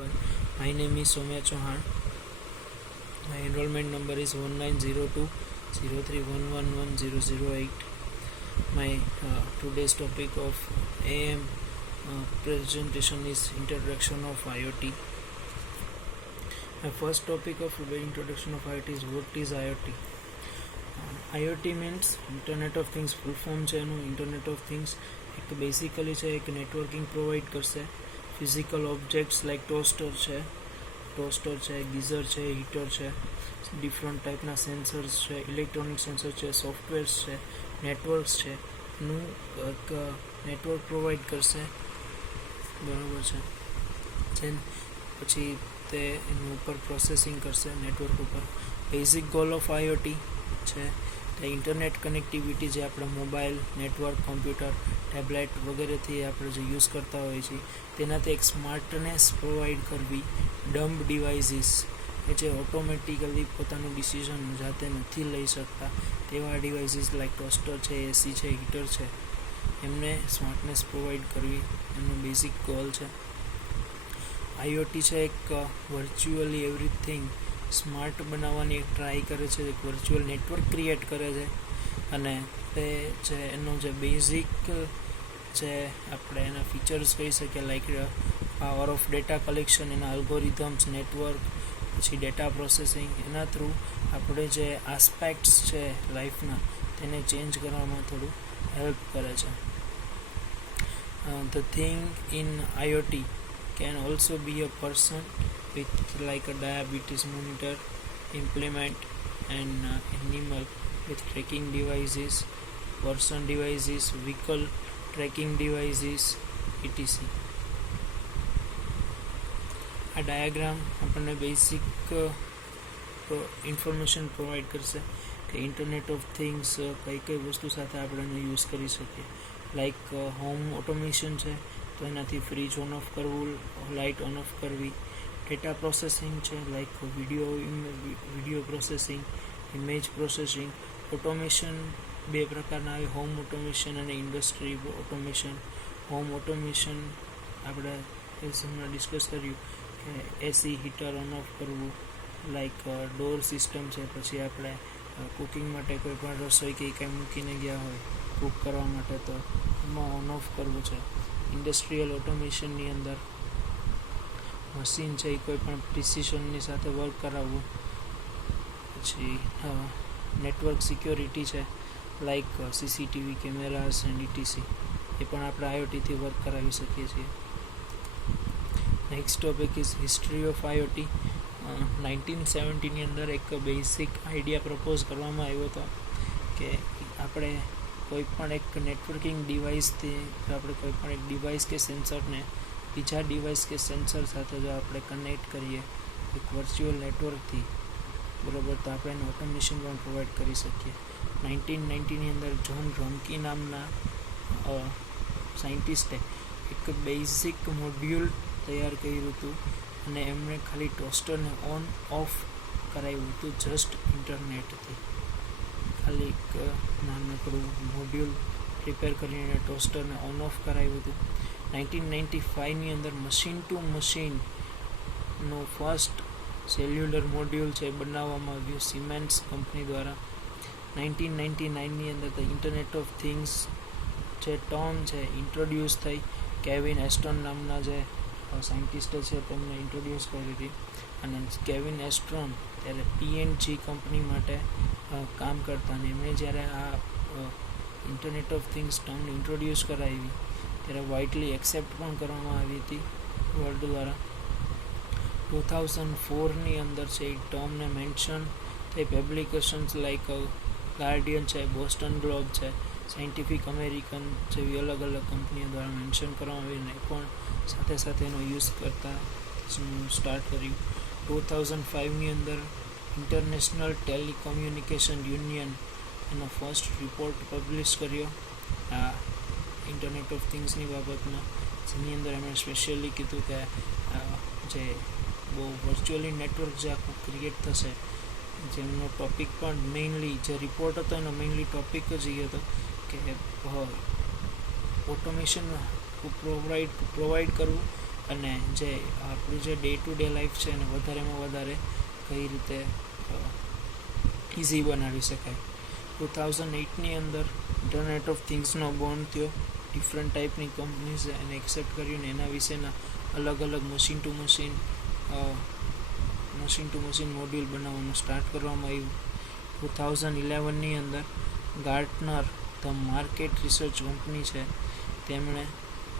everyone. My name is Soumya Chauhan. My enrollment number is 190203111008. My today's topic of AM presentation is introduction of IoT. My first topic of introduction of IoT is what is IoT. IoT means Internet of Things. Full form છે એનું internet of things. એક basically છે એક networking provide કરશે. Physical objects like toaster છે, geyser છે, heater છે, different ટાઈપના સેન્સર્સ છે, ઇલેક્ટ્રોનિક સેન્સર છે, સોફ્ટવેર્સ છે, નેટવર્ક્સ છે, એનું એક નેટવર્ક પ્રોવાઈડ કરશે. બરાબર છે. જેન પછી તે એનું ઉપર પ્રોસેસિંગ કરશે નેટવર્ક ઉપર. બેઝિક ગોલ ઓફ IoT છે તે ઇન્ટરનેટ કનેક્ટિવિટી જે આપણે મોબાઈલ, નેટવર્ક, કોમ્પ્યુટર, ટેબ્લેટ વગેરેથી આપણે જે યુઝ કરતા હોઈએ છીએ તેનાથી એક સ્માર્ટનેસ પ્રોવાઈડ કરવી. ડમ્બ ડિવાઇસીસ કે જે ઓટોમેટિકલી પોતાનું ડિસિઝન જાતે નથી લઈ શકતા તેવા ડિવાઇસીસ લાઈક ટોસ્ટર છે, એસી છે, હીટર છે, એમને સ્માર્ટનેસ પ્રોવાઈડ કરવી એમનો બેઝિક ગોલ છે. IoT છે એક વર્ચ્યુઅલી એવરીથિંગ સ્માર્ટ બનાવવાની એક ટ્રાય કરે છે, એક વર્ચ્યુઅલ નેટવર્ક ક્રિએટ કરે છે અને તે છે એનો જે બેઝિક જે આપણે એના ફીચર્સ કહી શકીએ like power of data collection, એના અલ્ગોરિધમ્સ, નેટવર્ક, પછી ડેટા પ્રોસેસિંગ, એના થ્રુ આપણે જે આસ્પેક્ટ્સ છે લાઈફના તેને ચેન્જ કરવામાં થોડું હેલ્પ કરે છે. The thing in IoT can also be a person with like a diabetes monitor, implement, and animal with tracking devices, person devices, vehicle tracking devices, etc. આ ડાયાગ્રામ આપણને બેઝિક ઇન્ફોર્મેશન પ્રોવાઈડ કરશે કે internet of things કઈ વસ્તુ સાથે આપણે એને use કરી શકીએ. લાઈક હોમ ઓટોમેશન છે તો એનાથી ફ્રીજ ઓન ઓફ કરવું, લાઇટ ઓન ઓફ કરવી. ડેટા પ્રોસેસિંગ છે like video processing, image processing. Automation બે પ્રકારના આવે, હોમ ઓટોમેશન અને ઇન્ડસ્ટ્રી ઓટોમેશન. હોમ ઓટોમેશન આપણે હમણાં ડિસ્કસ કર્યું કે એસી, હીટર ઓન ઓફ કરવું, લાઈક ડોર સિસ્ટમ છે. પછી આપણે કુકિંગ માટે કોઈ પણ રસોઈ કે કંઈ મૂકીને ગયા હોય કૂક કરવા માટે તો એમાં ઓન ઓફ કરવું છે. ઇન્ડસ્ટ્રીયલ ઓટોમેશનની અંદર મશીન છે એ કોઈ પણ પ્રિસિશનની સાથે વર્ક કરાવવું. પછી નેટવર્ક સિક્યોરિટી છે like CCTV cameras and ETC, એ પણ આપણે IoTથી વર્ક કરાવી શકીએ છીએ. Next topic is history of IoT. 1970ની અંદર એક બેઝિક આઈડિયા પ્રપોઝ કરવામાં આવ્યો હતો કે આપણે કોઈ પણ એક નેટવર્કિંગ ડિવાઇસથી આપણે કોઈ પણ એક ડિવાઇસ કે સેન્સરને બીજા ડિવાઇસ કે સેન્સર સાથે જો આપણે કનેક્ટ કરીએ એક વર્ચ્યુઅલ નેટવર્કથી, બરાબર, તો આપણે એને ઓટોમેશન પણ પ્રોવાઈડ કરી શકીએ. 1990ની અંદર જ્હોન રોન્કી નામના સાયન્ટિસ્ટે એક બેઝિક મોડ્યુલ તૈયાર કર્યું હતું અને એમણે ખાલી ટોસ્ટરને ઓન ઓફ કરાવ્યું હતું જસ્ટ ઇન્ટરનેટથી. ખાલી એક નાનકડું મોડ્યુલ પ્રિપેર કરીને ટોસ્ટરને ઓન ઓફ કરાવ્યું હતું. 1995ની અંદર મશીન ટુ મશીનનો ફર્સ્ટ સેલ્યુલર મોડ્યુલ છે બનાવવામાં આવ્યું સિમેન્સ કંપની દ્વારા. 1999ની અંદર ધ ઇન્ટરનેટ ઓફ થિંગ્સ જે ટર્મ છે ઇન્ટ્રોડ્યુસ થઈ. કેવિન એસ્ટન નામના જે સાયન્ટિસ્ટ છે તેમને ઇન્ટ્રોડ્યુસ કરી હતી. અને કેવિન એસ્ટ્રોન ત્યારે P&G કંપની માટે કામ કરતા અને એમણે જ્યારે આ ઇન્ટરનેટ ઓફ થિંગ્સ ટર્મને ઇન્ટ્રોડ્યુસ કરાવી ત્યારે વાઇડલી એક્સેપ્ટ પણ કરવામાં આવી હતી વર્લ્ડ દ્વારા. 2004ની અંદર છે એ ટર્મને મેન્શન થઈ. પબ્લિકેશન્સ લાઈક ગાર્ડિયન છે, બોસ્ટન ગ્લોબ છે, સાયન્ટિફિક અમેરિકન જેવી અલગ અલગ કંપનીઓ દ્વારા મેન્શન કરવામાં આવીને પણ સાથે સાથે એનો યુઝ કરતા સ્ટાર્ટ કર્યું. 2005ની અંદર ઇન્ટરનેશનલ ટેલિકોમ્યુનિકેશન યુનિયન એનો ફર્સ્ટ રિપોર્ટ પબ્લિશ કર્યો આ ઇન્ટરનેટ ઓફ થિંગ્સની બાબતમાં, જેની અંદર એમણે સ્પેશિયલી કીધું કે જે બહુ વર્ચ્યુઅલી નેટવર્ક જે આખું ક્રિએટ થશે, જેમનો ટોપિક પણ મેઇનલી જે રિપોર્ટ હતો એનો મેઇનલી ટોપિક જ એ હતો કે ઓટોમેશન પ્રોવાઈડ કરવું અને જે આપણું જે ડે ટુ ડે લાઈફ છે એને વધારેમાં વધારે કઈ રીતે ઇઝી બનાવી શકાય. 2008ની અંદર ઇન્ટરનેટ ઓફ થિંગ્સનો બોર્ન થયો. ડિફરન્ટ ટાઈપની કંપનીઝે એને એક્સેપ્ટ કર્યું ને એના વિશેના અલગ અલગ મશીન ટુ મશીન મોડ્યુલ બનાવવાનું સ્ટાર્ટ કરવામાં આવ્યું. 2011ની અંદર Gartner the market research company છે, તેમણે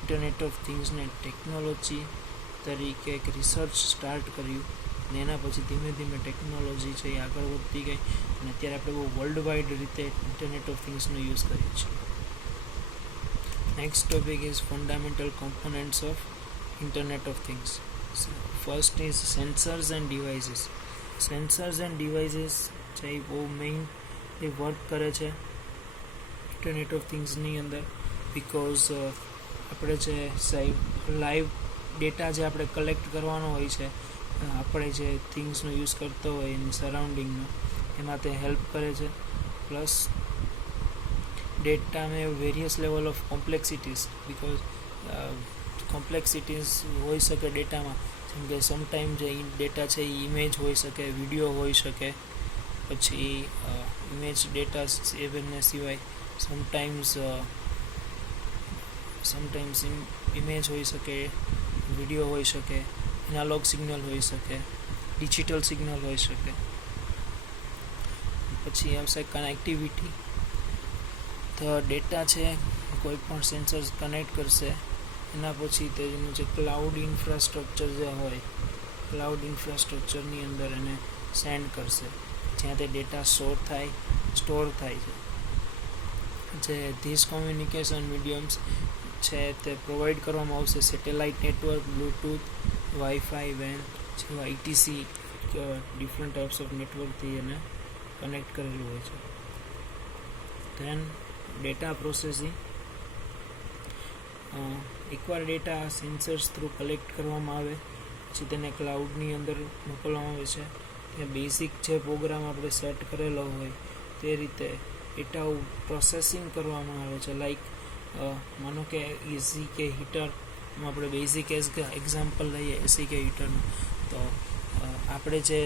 ઇન્ટરનેટ ઓફ થિંગ્સને ટેકનોલોજી તરીકે એક રિસર્ચ સ્ટાર્ટ કર્યું અને એના પછી ધીમે ધીમે ટેકનોલોજી છે એ આગળ વધતી ગઈ અને અત્યારે આપણે બહુ વર્લ્ડ વાઇડ રીતે ઇન્ટરનેટ ઓફ થિંગ્સનો યુઝ કરીએ છીએ. Next topic is fundamental components of internet of things. First is sensors and devices. Sensors and devices છે એ બહુ મેઇન એ વર્ક કરે છે ઇન્ટરનેટ ઓફ થિંગ્સની અંદર, બિકોઝ આપણે જે લાઈવ ડેટા જે આપણે કલેક્ટ કરવાનો હોય છે, આપણે જે થિંગ્સનો યુઝ કરતો હોય એની સરાઉન્ડિંગનો, એમાં તે હેલ્પ કરે છે. પ્લસ ડેટા મેં various level of complexities, because complexities હોઈ શકે ડેટામાં, જેમ કે સમટાઈમ જે ડેટા છે એ ઇમેજ હોઈ શકે, વિડીયો હોઈ શકે, પછી ઇમેજ ડેટા એને સિવાય સમટાઈમ્સ ઇમેજ હોઈ શકે, વિડીયો હોઈ શકે, એનાલોગ સિગ્નલ હોઈ શકે, ડિજિટલ સિગ્નલ હોઈ શકે. પછી આવશે કનેક્ટિવિટી. તો ડેટા છે કોઈ પણ સેન્સર્સ કનેક્ટ કરશે, એના પછી તેનું જે ક્લાઉડ ઇન્ફ્રાસ્ટ્રક્ચર જે હોય, ક્લાઉડ ઇન્ફ્રાસ્ટ્રક્ચરની અંદર એને સેન્ડ કરશે, જ્યાં તે ડેટા સ્ટોર થાય છે. જે ધીસ કોમ્યુનિકેશન મીડિયમ્સ છે તે પ્રોવાઈડ કરવામાં આવશે સેટેલાઇટ નેટવર્ક, બ્લૂટૂથ, વાઈફાઈ, વેન જેવા ITC ડિફરન્ટ ટાઈપ્સ ઓફ નેટવર્કથી એને કનેક્ટ કરેલું હોય છે. Then data processing. એકવાર ડેટા સેન્સર્સ થ્રુ કલેક્ટ કરવામાં આવે પછી તેને ક્લાઉડની અંદર મોકલવામાં આવે છે. ત્યાં બેઝિક જે પ્રોગ્રામ આપણે સેટ કરેલો હોય તે રીતે ડેટા પ્રોસેસિંગ કરવામાં આવે છે. લાઈક માનો કે એસી કે હીટરમાં આપણે બેઝિક એક્ઝામ્પલ લઈએ એસી કે હીટરનું, તો આપણે જે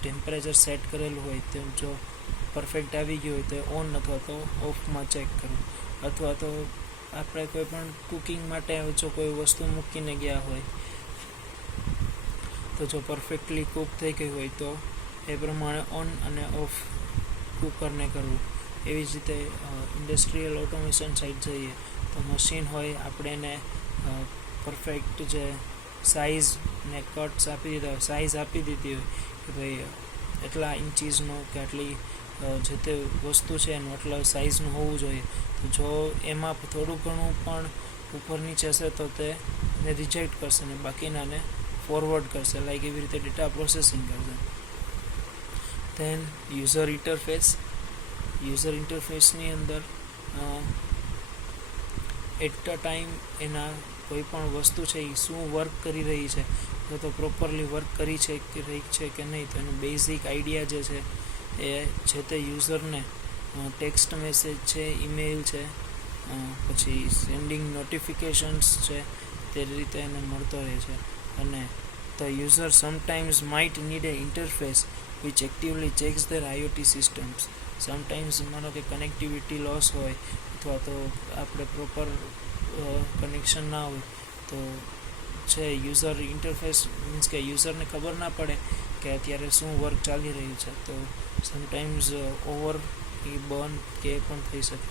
ટેમ્પરેચર સેટ કરેલું હોય તે જો પરફેક્ટ આવી ગયું હોય તો ઓન અથવા તો ઓફમાં ચેક કરવું, અથવા તો આપણે કોઈ પણ કુકિંગ માટે જો કોઈ વસ્તુ મૂકીને ગયા હોય તો જો પરફેક્ટલી કૂક થઈ ગઈ હોય તો એ પ્રમાણે ઓન અને ઓફ કુકરને કરવું. એવી જ રીતે ઇન્ડસ્ટ્રીયલ ઓટોમેશન સાઈડ જઈએ તો મશીન હોય, આપણે એને પરફેક્ટ જે સાઇઝ ને કટ્સ આપી દીધા હોય, સાઇઝ આપી દીધી હોય કે ભાઈ એટલા ઇંચીસનો કે આટલી જે તે વસ્તુ છે એનું આટલા સાઇઝનું હોવું જોઈએ, તો જો એમાં થોડું ઘણું પણ ઉપર નીચે હશે તો તે એને રિજેક્ટ કરશે ને બાકીનાને ફોરવર્ડ કરશે. લાઈક એવી રીતે ડેટા પ્રોસેસિંગ કરશે. ધેન યુઝર ઇન્ટરફેસની અંદર એટ અ ટાઈમ એના કોઈ પણ વસ્તુ છે એ શું વર્ક કરી રહી છે, તો પ્રોપરલી વર્ક કરી રહી છે કે નહીં, તો એનું બેઝિક આઈડિયા જે છે એ જે તે યુઝરને ટેક્સ્ટ મેસેજ છે, ઈમેઇલ છે, પછી સેન્ડિંગ નોટિફિકેશન્સ છે, તે રીતે એને મળતો રહે છે. અને the user sometimes might need a interface which actively checks their IoT systems. Sometimes માનો કે કનેક્ટિવિટી લોસ હોય અથવા તો આપણે પ્રોપર કનેક્શન ના હોય તો છે યુઝર ઇન્ટરફેસ મીન્સ કે યુઝરને ખબર ના પડે કે અત્યારે શું વર્ક ચાલી રહ્યું છે, તો સમટાઈમ્સ ઓવર એ બર્ન કે પણ થઈ શકે.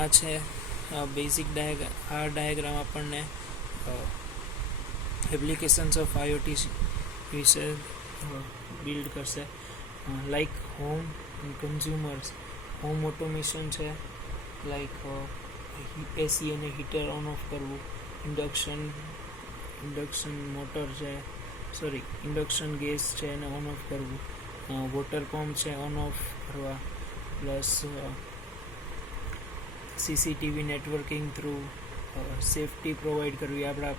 આ છે બેઝિક ડાયાગ્રામ આપણને એપ્લિકેશન્સ ઓફ IoT વિશે બિલ્ડ કરશે. Like home and consumers, home automation છે, લાઈક એસી અને હીટર ઓન ઓફ કરવું, ઇન્ડક્શન મોટર છે, ઇન્ડક્શન ગેસ છે એને ઓન ઓફ કરવું, વોટર પંપ છે ઓન ઓફ કરવા, plus CCTV networking through safety provide કરવી આપણા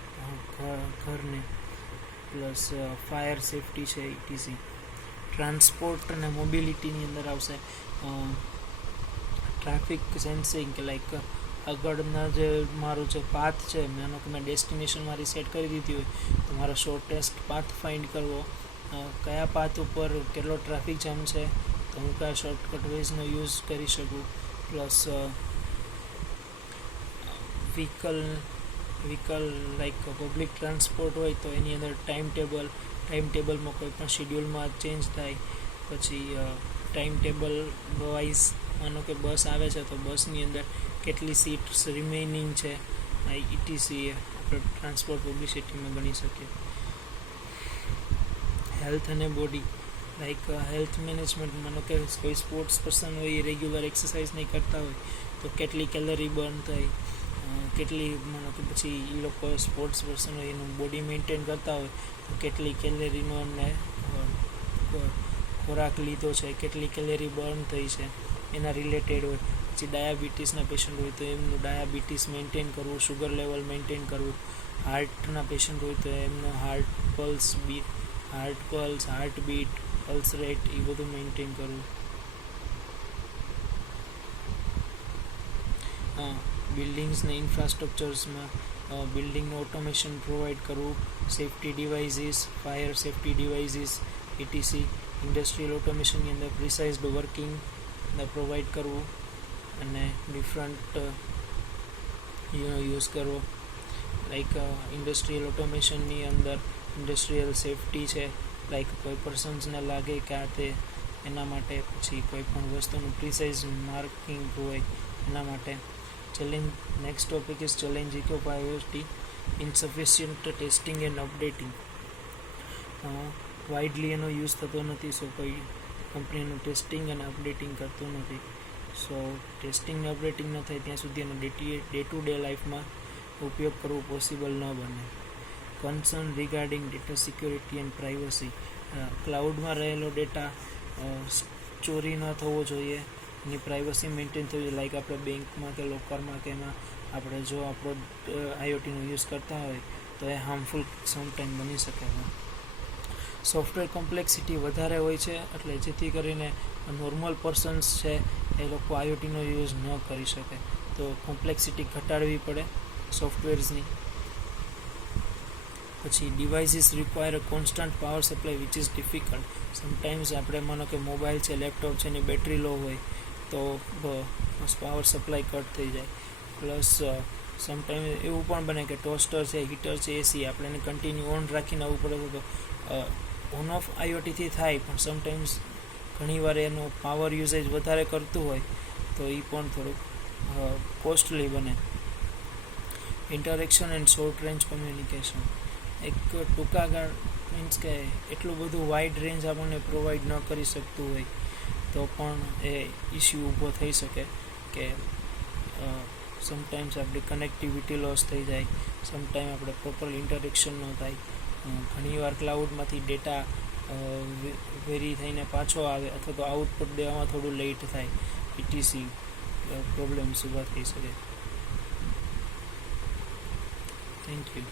ઘરને, પ્લસ ફાયર સેફટી છે ETC. ટ્રાન્સપોર્ટ અને મોબિલિટીની અંદર આવશે ટ્રાફિક સેન્સિંગ કે લાઈક આગળના જે મારું જે પાથ છે માનો કે મેં ડેસ્ટિનેશન મારી સેટ કરી દીધી હોય તો મારો શોર્ટેસ્ટ પાથ ફાઇન્ડ કરવો, કયા પાથ ઉપર કેટલો ટ્રાફિક જામ છે તો હું કયા શોર્ટકટ વેઝનો યુઝ કરી શકું, plus vehicle like public transport હોય તો એની અંદર ટાઈમ ટેબલમાં કોઈ પણ શિડ્યુલમાં ચેન્જ થાય, પછી ટાઈમ ટેબલ વાઇઝ માનો કે બસ આવે છે તો બસની અંદર કેટલી સીટ્સ રિમેઇનિંગ છે, ઇટીસી આપણે ટ્રાન્સપોર્ટ પબ્લિસિટીમાં ગણી શકીએ. હેલ્થ અને બોડી લાઈક હેલ્થ મેનેજમેન્ટ, માનો કે કોઈ સ્પોર્ટ્સ પર્સન હોય એ રેગ્યુલર એક્સરસાઇઝ નહીં કરતા હોય તો કેટલી કેલરી બર્ન થાય, કેટલી માનો કે પછી એ લોકો સ્પોર્ટ્સ પર્સન હોય એનું બોડી મેન્ટેન કરતા હોય તો કેટલી કેલરીનો એમને ખોરાક લીધો છે, કેટલી કેલરી બર્ન થઈ છે એના રિલેટેડ હોય. પછી ડાયાબિટીસના પેશન્ટ હોય તો એમનું ડાયાબિટીસ મેન્ટેન કરવું, શુગર લેવલ મેન્ટેન કરવું. હાર્ટના પેશન્ટ હોય તો એમનો હાર્ટબીટ, પલ્સ રેટ એ બધું મેન્ટેન કરવું. બિલ્ડિંગ્સ ને ઇન્ફ્રાસ્ટ્રક્ચર્સમાં બિલ્ડિંગનું ઓટોમેશન પ્રોવાઈડ કરવું, safety devices, fire safety devices etc. Industrial ઓટોમેશનની અંદર પ્રિસાઇઝડ વર્કિંગ પ્રોવાઈડ કરવું અને ડિફરન્ટ યુઝ કરવો. લાઈક ઇન્ડસ્ટ્રીયલ ઓટોમેશનની અંદર ઇન્ડસ્ટ્રીયલ સેફ્ટી છે, લાઈક કોઈ પર્સન્સને લાગે કે આ તે એના માટે, પછી કોઈ પણ વસ્તુનું પ્રિસાઇઝ માર્કિંગ હોય એના માટે. Next topic is challenging of IoT, insufficient testing and updating. Widely એનો યુઝ થતો નથી, સો કોઈ કંપનીનું ટેસ્ટિંગ અને અપડેટિંગ કરતું નથી. સો ટેસ્ટિંગ ને અપડેટિંગ ન થાય ત્યાં સુધી એનો ડે ટુ ડે લાઈફમાં ઉપયોગ કરવો પોસિબલ ન બને. Concern regarding data security and privacy, ક્લાઉડમાં રહેલો ડેટા ચોરી ન થવો જોઈએ, એની પ્રાઇવસી મેન્ટેન થવી જોઈએ. લાઈક આપણે બેંકમાં કે લોકરમાં કે એમાં આપણે જો આપણો IoTનો યુઝ કરતા હોય તો એ હાર્મફુલ સમટાઈમ બની શકે છે. સોફ્ટવેર કોમ્પ્લેક્સિટી વધારે હોય છે એટલે જેથી કરીને નોર્મલ પર્સન્સ છે એ લોકો IoTનો યુઝ ન કરી શકે, તો કોમ્પ્લેક્સિટી ઘટાડવી પડે સોફ્ટવેર્સની. પછી devices require constant power supply which is difficult. Sometimes આપણે માનો કે મોબાઈલ છે, લેપટોપ છે, એની બેટરી લો હોય તો પાવર સપ્લાય કટ થઈ જાય. પ્લસ સમટાઈમ એવું પણ બને કે ટોસ્ટર છે, હીટર છે, AC આપણે એને કન્ટિન્યુ ઓન રાખીને આવવું પડે તો ઓન ઓફ IoTથી થાય, પણ સમટાઈમ્સ ઘણીવાર એનો પાવર યુઝેજ વધારે કરતું હોય તો એ પણ થોડુંક કોસ્ટલી બને. Interaction and short range communication, એક ટૂંકા ગાળ મીન્સ કે એટલું બધું વાઇડ રેન્જ આપણને પ્રોવાઈડ ન કરી શકતું હોય તો પણ એ ઇસ્યુ ઊભો થઈ શકે કે સમટાઈમ્સ આપણી કનેક્ટિવિટી લોસ થઈ જાય, સમટાઈમ આપણે પ્રોપર ઇન્ટરેક્શન ન થાય. ઘણીવાર ક્લાઉડમાંથી ડેટા વેરી થઈને પાછો આવે અથવા તો આઉટપુટ દેવામાં થોડું લેટ થાય, ઇટીસી પ્રોબ્લેમ્સ ઊભા થઈ શકે. Thank you.